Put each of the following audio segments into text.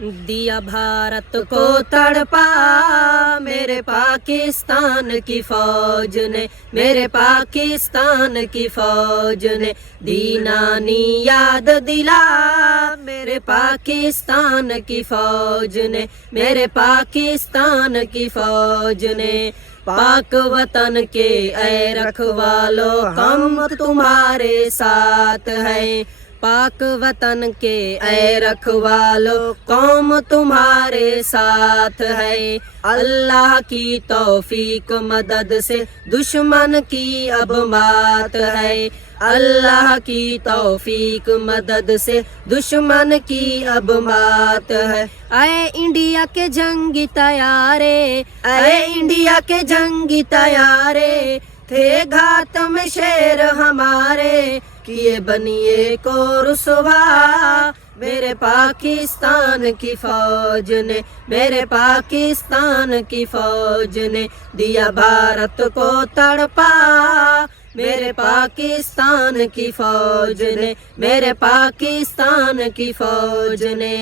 دیا بھارت کو تڑپا میرے پاکستان کی فوج نے، میرے پاکستان کی فوج نے، دینانی یاد دلا میرے پاکستان کی فوج نے، میرے پاکستان کی فوج نے۔ پاک وطن کے اے رکھوالو ہم تمہارے ساتھ ہیں، پاک وطن کے اے رکھوالو قوم تمہارے ساتھ ہے۔ اللہ کی توفیق مدد سے دشمن کی اب مات ہے، اللہ کی توفیق مدد سے دشمن کی اب مات ہے۔ اے انڈیا کے جنگی طیارے، اے انڈیا کے جنگی طیارے، تھے گھات میں شیر ہمارے، کیے بنیے کو رسوا میرے پاکستان کی فوج نے، میرے پاکستان کی فوج نے، دیا بھارت کو تڑپا میرے پاکستان کی فوج نے، میرے پاکستان کی فوج نے۔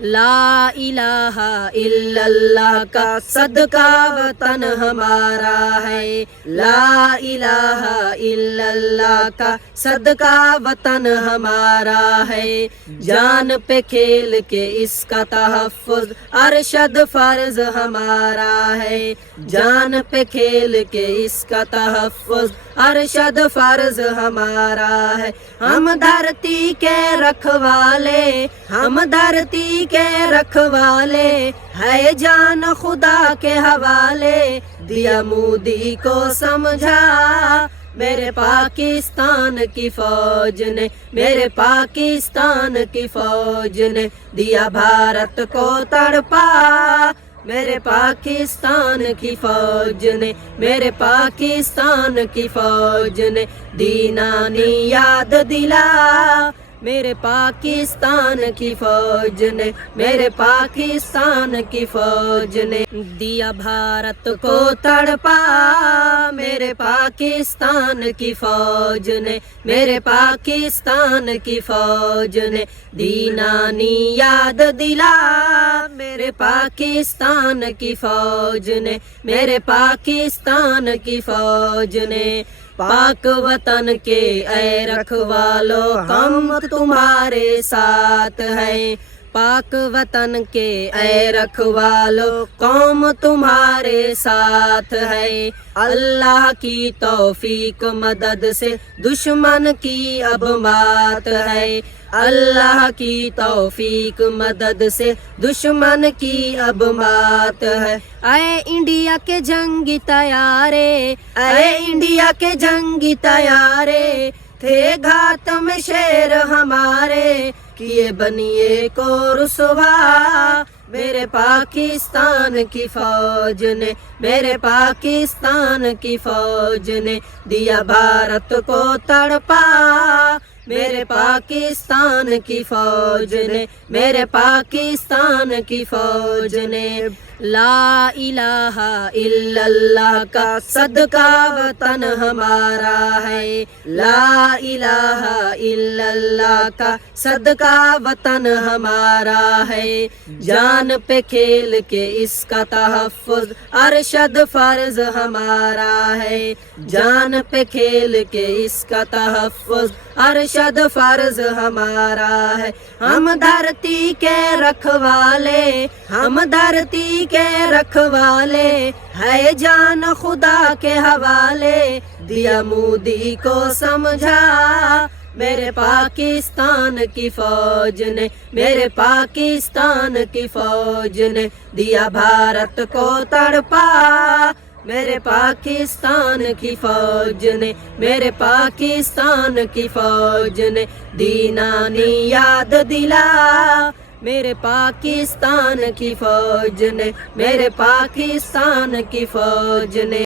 لا الہ الا اللہ کا صدقہ وطن ہمارا ہے، لا الہ الا اللہ کا صدقہ وطن ہمارا ہے۔ جان پہ کھیل کے اس کا تحفظ ارشد فرض ہمارا ہے، جان پہ کھیل کے اس کا تحفظ ارشد فرض ہمارا ہے۔ ہم دھرتی کے رکھوالے، ہم دھرتی کے رکھوالے، ہے جان خدا کے حوالے، دیا مودی کو سمجھا میرے پاکستان کی فوج نے، میرے پاکستان کی فوج نے، دیا بھارت کو تڑپا میرے پاکستان کی فوج نے، میرے پاکستان کی فوج نے، دینانی یاد دلا میرے پاکستان کی فوج نے، میرے پاکستان کی فوج نے، دیا بھارت کو تڑپا میرے پاکستان کی فوج نے، میرے پاکستان کی فوج نے، دینانی یاد دلا میرے پاکستان کی فوج نے، میرے پاکستان کی فوج نے۔ پاک وطن کے اے رکھوالو ہم تمہارے ساتھ ہیں، پاک وطن کے اے رکھوالو قوم تمہارے ساتھ ہے۔ اللہ کی توفیق مدد سے دشمن کی اب مات ہے، اللہ کی توفیق مدد سے دشمن کی اب مات ہے۔ اے انڈیا کے جنگی طیارے، اے انڈیا کے جنگی طیارے، تھے گھات میں شیر ہمارے، کیے بنیے کو رسوا میرے پاکستان کی فوج نے، میرے پاکستان کی فوج نے، دیا بھارت کو تڑپا میرے پاکستان کی فوج نے، میرے پاکستان کی فوج نے۔ لا الہ الا اللہ کا صدقہ وطن ہمارا ہے، لا الہ الا اللہ کا صدقہ وطن ہمارا ہے۔ جان پہ کھیل کے اس کا تحفظ ارشد فرض ہمارا ہے، جان پہ کھیل کے اس کا تحفظ ارشد فرض ہمارا ہے۔ ہم دھرتی کے رکھوالے، ہم دھرتی کے رکھوالے، ہے جان خدا کے حوالے، دیا مودی کو سمجھا میرے پاکستان کی فوج نے، میرے پاکستان کی فوج نے، دیا بھارت کو تڑپا میرے پاکستان کی فوج نے، میرے پاکستان کی فوج نے، دینانی یاد دلا میرے پاکستان کی فوج نے، میرے پاکستان کی فوج نے۔